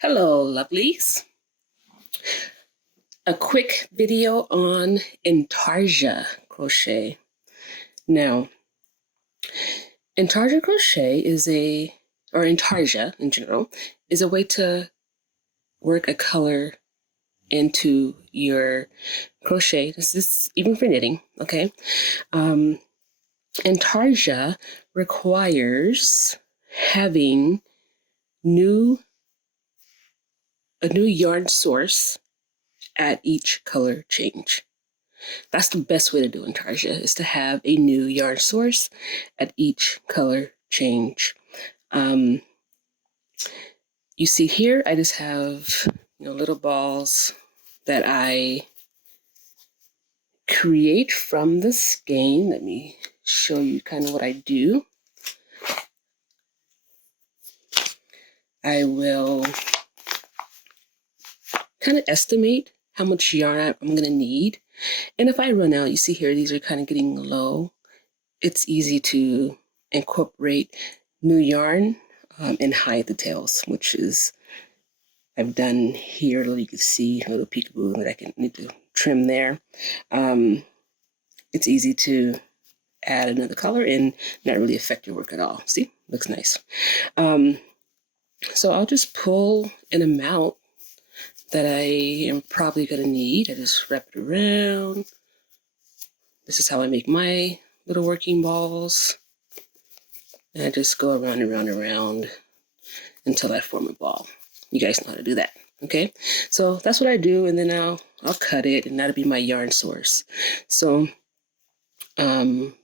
Hello, lovelies. A quick video on intarsia crochet. Now, intarsia crochet or intarsia in general, is a way to work a color into your crochet. This is even for knitting, okay? Intarsia requires having a new yarn source at each color change. That's the best way to do intarsia, is to have a new yarn source at each color change. You see here, I just have little balls that I create from the skein. Let me show you kind of what I do. I will kind of estimate how much yarn I'm going to need. And if I run out, you see here, these are kind of getting low. It's easy to incorporate new yarn and hide the tails, which is I've done here. You can see a little peekaboo that I need to trim there. It's easy to add another color and not really affect your work at all. See, looks nice. So I'll just pull an amount that I am probably going to need. I just wrap it around. This is how I make my little working balls. And I just go around and around and around until I form a ball. You guys know how to do that, okay? So that's what I do, and then I'll cut it, and that'll be my yarn source. So in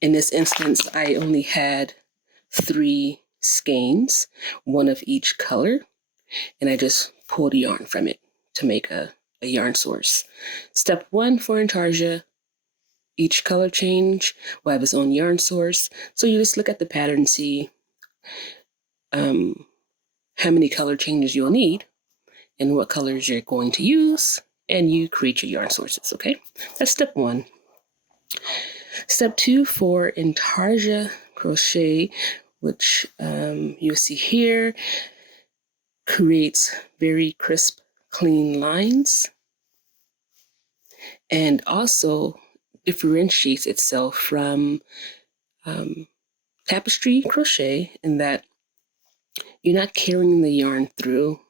this instance, I only had 3 skeins, one of each color, and I just pulled yarn from it to make a yarn source. Step 1 for intarsia, each color change will have its own yarn source. So you just look at the pattern and see how many color changes you'll need and what colors you're going to use, and you create your yarn sources, okay? That's step 1. Step 2 for intarsia crochet, which you'll see here, creates very crisp, clean lines, and also differentiates itself from tapestry crochet in that you're not carrying the yarn through.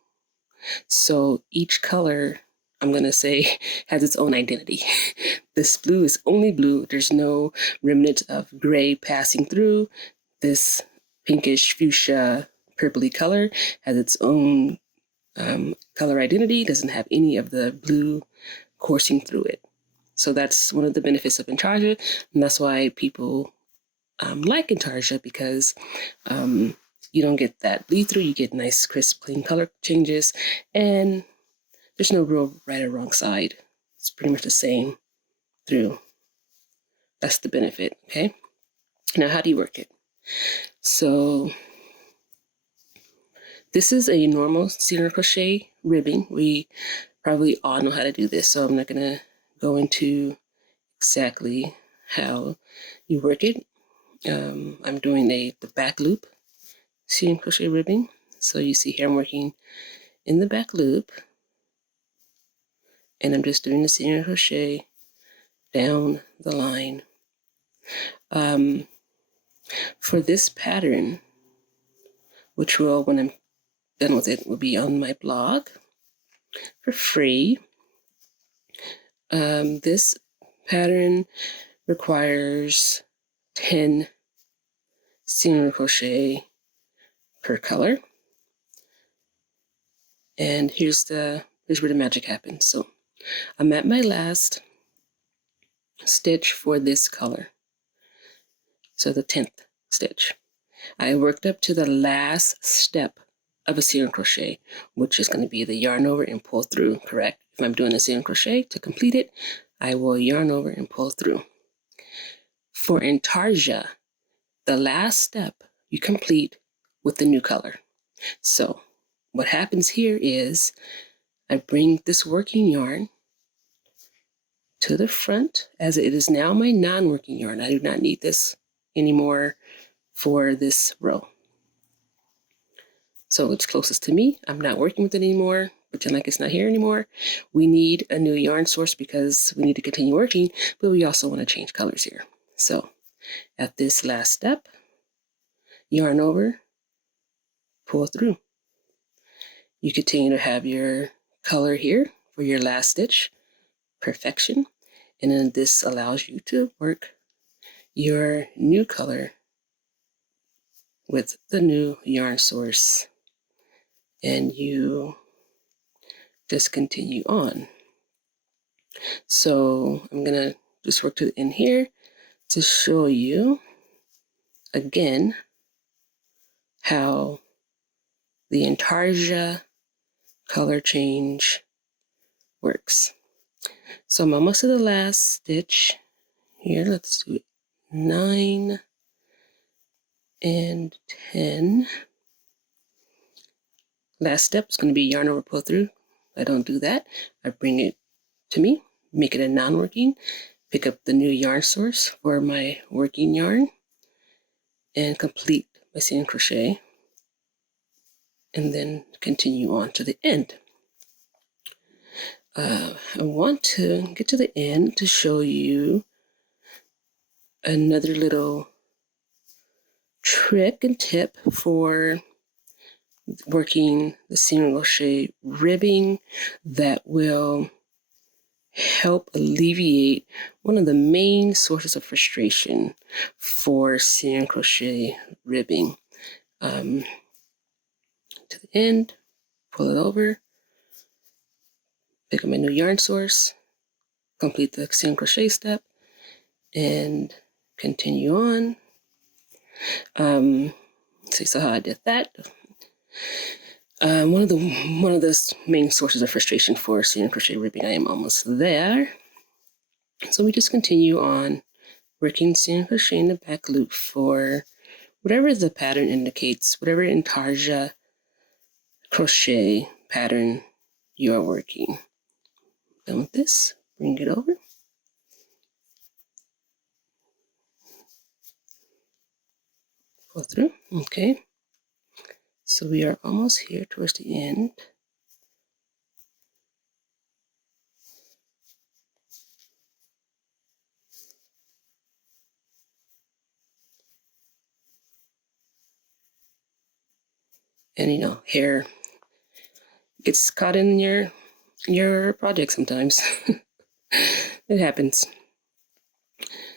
So each color, I'm going to say, has its own identity. This blue is only blue. There's no remnant of gray passing through. This pinkish fuchsia purpley color has its own color identity, doesn't have any of the blue coursing through it. So that's one of the benefits of intarsia, and that's why people like intarsia, because you don't get that bleed through. You get nice, crisp, clean color changes, and there's no real right or wrong side. It's pretty much the same through. That's the benefit, okay? Now, how do you work it? So this is a normal single crochet ribbing. We probably all know how to do this, so I'm not going to go into exactly how you work it. I'm doing the back loop single crochet ribbing. So you see here I'm working in the back loop, and I'm just doing the single crochet down the line. For this pattern, which will, when I'm done with it, will be on my blog for free. This pattern requires 10 single crochet per color. And here's where the magic happens. So I'm at my last stitch for this color. So the 10th stitch. I worked up to the last step of a single crochet, which is going to be the yarn over and pull through, correct? If I'm doing a single crochet to complete it, I will yarn over and pull through. For intarsia, the last step you complete with the new color. So what happens here is I bring this working yarn to the front, as it is now my non-working yarn. I do not need this anymore for this row. So it's closest to me. I'm not working with it anymore. Pretend like it's not here anymore. We need a new yarn source because we need to continue working, but we also want to change colors here. So at this last step, yarn over, pull through. You continue to have your color here for your last stitch, perfection. And then this allows you to work your new color with the new yarn source. And you just continue on. So I'm gonna just work to the end here to show you again how the intarsia color change works. So I'm almost to the last stitch here. Let's do 9 and 10. Last step is going to be yarn over, pull through. I don't do that. I bring it to me, make it a non-working, pick up the new yarn source for my working yarn, and complete my single crochet, and then continue on to the end. I want to get to the end to show you another little trick and tip for working the single crochet ribbing that will help alleviate one of the main sources of frustration for single crochet ribbing. To the end, pull it over, pick up my new yarn source, complete the single crochet step, and continue on. So how I did that. One of the main sources of frustration for single crochet ribbing. I am almost there. So we just continue on working single crochet in the back loop for whatever the pattern indicates, whatever intarsia crochet pattern you are working. Done with this, bring it over. Pull through, okay. So we are almost here towards the end. And you know, hair gets caught in your project sometimes. It happens.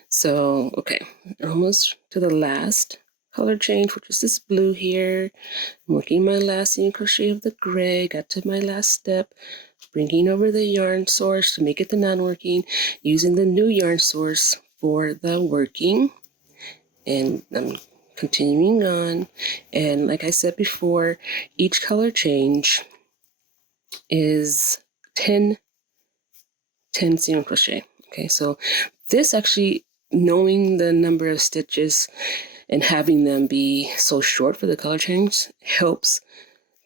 So, okay, almost to the last color change, which is this blue here. I'm working my last single crochet of the gray, got to my last step, bringing over the yarn source to make it the non-working, using the new yarn source for the working, and I'm continuing on. And like I said before, each color change is 10 single crochet. Okay, so this actually, knowing the number of stitches and having them be so short for the color change helps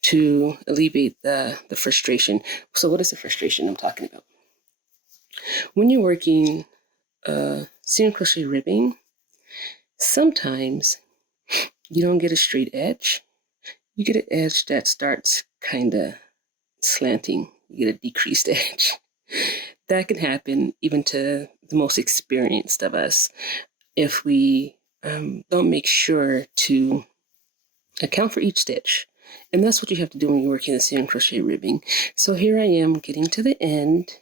to alleviate the frustration. So what is the frustration I'm talking about? When you're working single crochet ribbing, sometimes you don't get a straight edge. You get an edge that starts kind of slanting. You get a decreased edge. That can happen even to the most experienced of us if we don't make sure to account for each stitch. And that's what you have to do when you're working the single crochet ribbing. So here I am getting to the end,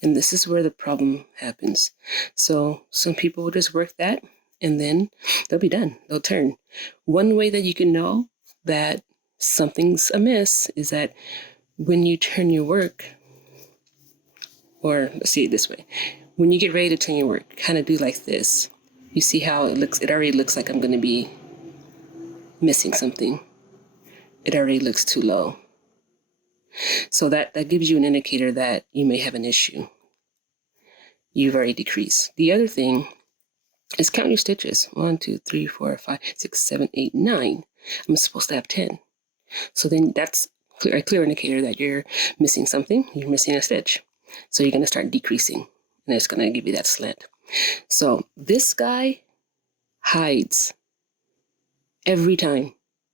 and this is where the problem happens. So some people will just work that, and then they'll be done. They'll turn. One way that you can know that something's amiss is that when you turn your work, or let's see it this way, when you get ready to turn your work, kind of do like this. You see how it looks? It already looks like I'm going to be missing something. It already looks too low. So that gives you an indicator that you may have an issue. You've already decreased. The other thing is count your stitches. 1, 2, 3, 4, 5, 6, 7, 8, 9. I'm supposed to have 10. So then that's a clear indicator that you're missing something. You're missing a stitch. So you're going to start decreasing, and it's going to give you that slant. So this guy hides every time.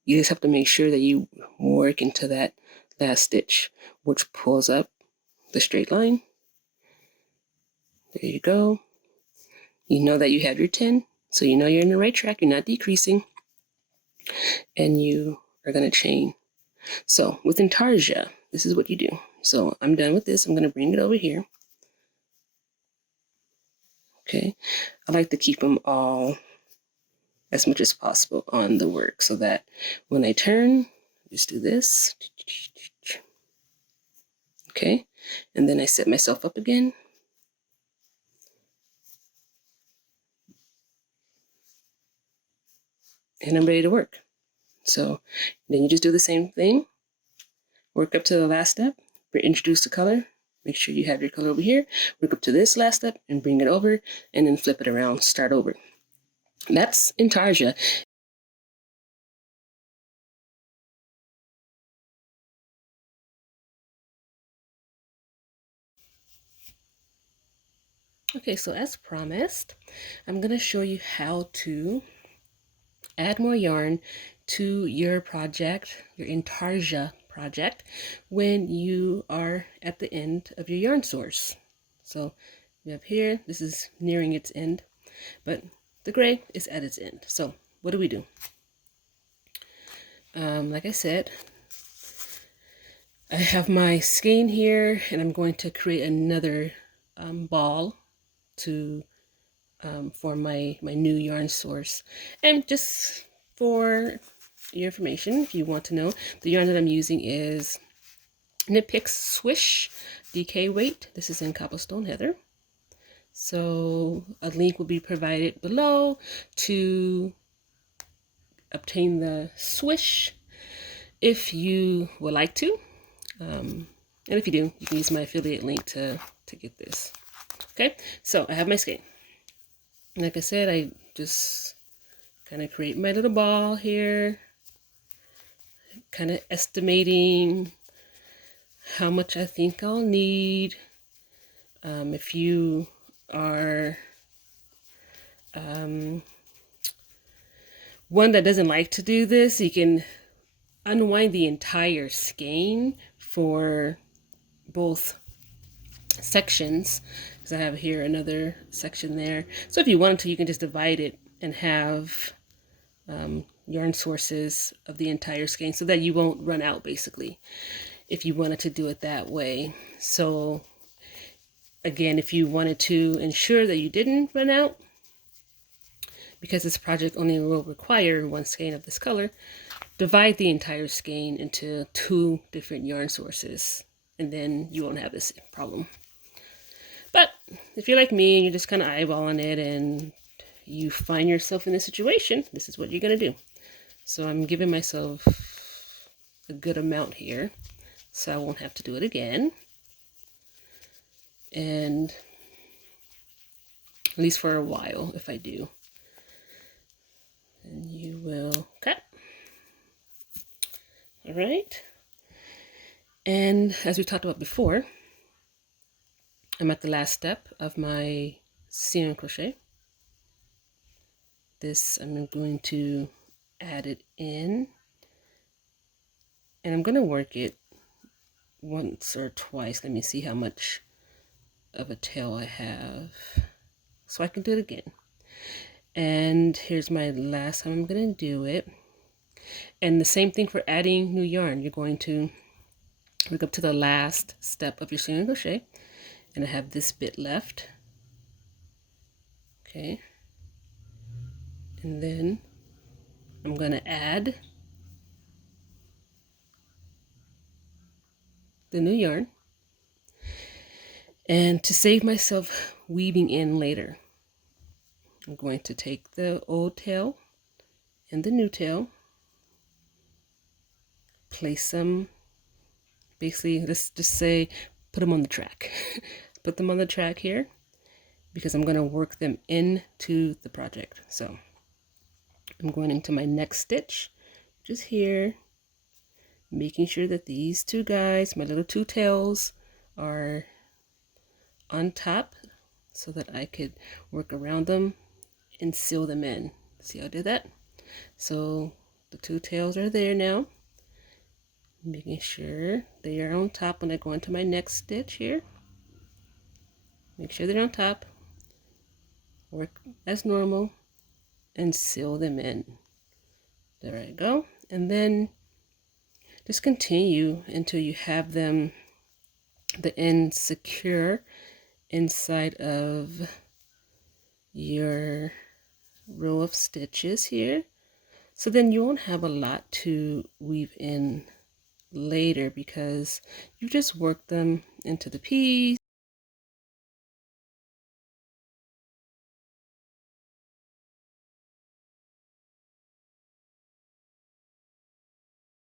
You just have to make sure that you work into that last stitch, which pulls up the straight line. There you go. You know that you have your 10, so you know you're in the right track, you're not decreasing, and you are going to chain. So with intarsia, this is what you do. So I'm done with this. I'm going to bring it over here. Okay. I like to keep them all as much as possible on the work so that when I turn, just do this. Okay. And then I set myself up again. And I'm ready to work. So then you just do the same thing. Work up to the last step, introduce the color, make sure you have your color over here, work up to this last step and bring it over, and then flip it around, start over. That's intarsia. Okay, so as promised, I'm going to show you how to add more yarn to your project, your intarsia project, when you are at the end of your yarn source. So you have here, this is nearing its end, but the gray is at its end. So what do we do? Like I said, I have my skein here, and I'm going to create another ball to for my new yarn source. And just for your information, if you want to know, the yarn that I'm using is Knit Picks Swish DK weight. This is in Cobblestone Heather. So a link will be provided below to obtain the Swish if you would like to. And if you do, you can use my affiliate link to get this. Okay, so I have my skein. Like I said, I just kind of create my little ball here, kind of estimating how much I think I'll need. If you are one that doesn't like to do this, you can unwind the entire skein for both sections, because I have here another section there. So if you wanted to, you can just divide it and have yarn sources of the entire skein so that you won't run out, basically, if you wanted to do it that way. So again, if you wanted to ensure that you didn't run out, because this project only will require one skein of this color, divide the entire skein into 2 different yarn sources, and then you won't have this problem. But if you're like me and you're just kind of eyeballing it and you find yourself in this situation, this is what you're going to do. So I'm giving myself a good amount here so I won't have to do it again. And at least for a while, if I do. And you will cut. All right. And as we talked about before, I'm at the last step of my seam and crochet. This, I'm going to add it in, and I'm going to work it once or twice. Let me see how much of a tail I have so I can do it again. And here's my last time I'm going to do it. And the same thing for adding new yarn. You're going to work up to the last step of your seam and crochet, and I have this bit left. Okay, and then I'm going to add the new yarn, and to save myself weaving in later, I'm going to take the old tail and the new tail, place them, basically, let's just say, put them on the track. Put them on the track here, because I'm going to work them into the project. So I'm going into my next stitch, which is here, making sure that these 2 guys, my little 2 tails, are on top so that I could work around them and seal them in. See how I did that? So The two tails are there now. Making sure they are on top when I go into my next stitch here. Make sure they're on top. Work as normal and seal them in. There I go. And then just continue until you have them, the end secure inside of your row of stitches here. So then you won't have a lot to weave in later because you just work them into the piece.